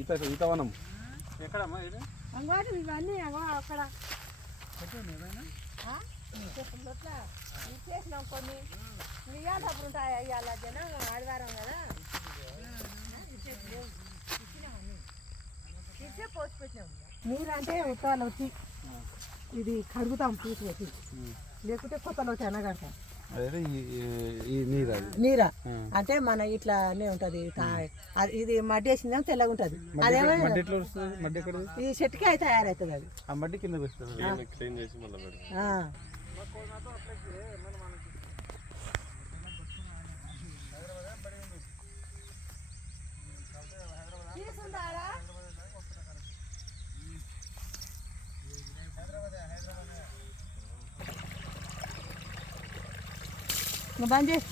ఈతవనం ఎక్కడమ్మా ఇది ఇవన్నీ అక్కడ చేసినాం కొన్ని ఇవాళప్పుడు ఉంటాయి ఇవాళ జనం ఆదివారం కదా పోసి పెట్టినాం. నీరంటే ఉత్తరాలు వచ్చి ఇది కడుగుతాం పూసి వచ్చి లేకుంటే కొత్తలో వచ్చి అనగడతాం. నీరా అంటే మన ఇట్లానే ఉంటది ఇది మడ్డి వేసిందేమో తెల్లగా ఉంటది. అదేమో ఈ చెట్టుకి అయితే తయారవుతుంది. అది ఆ మడ్డి కింద బంద్ చేసి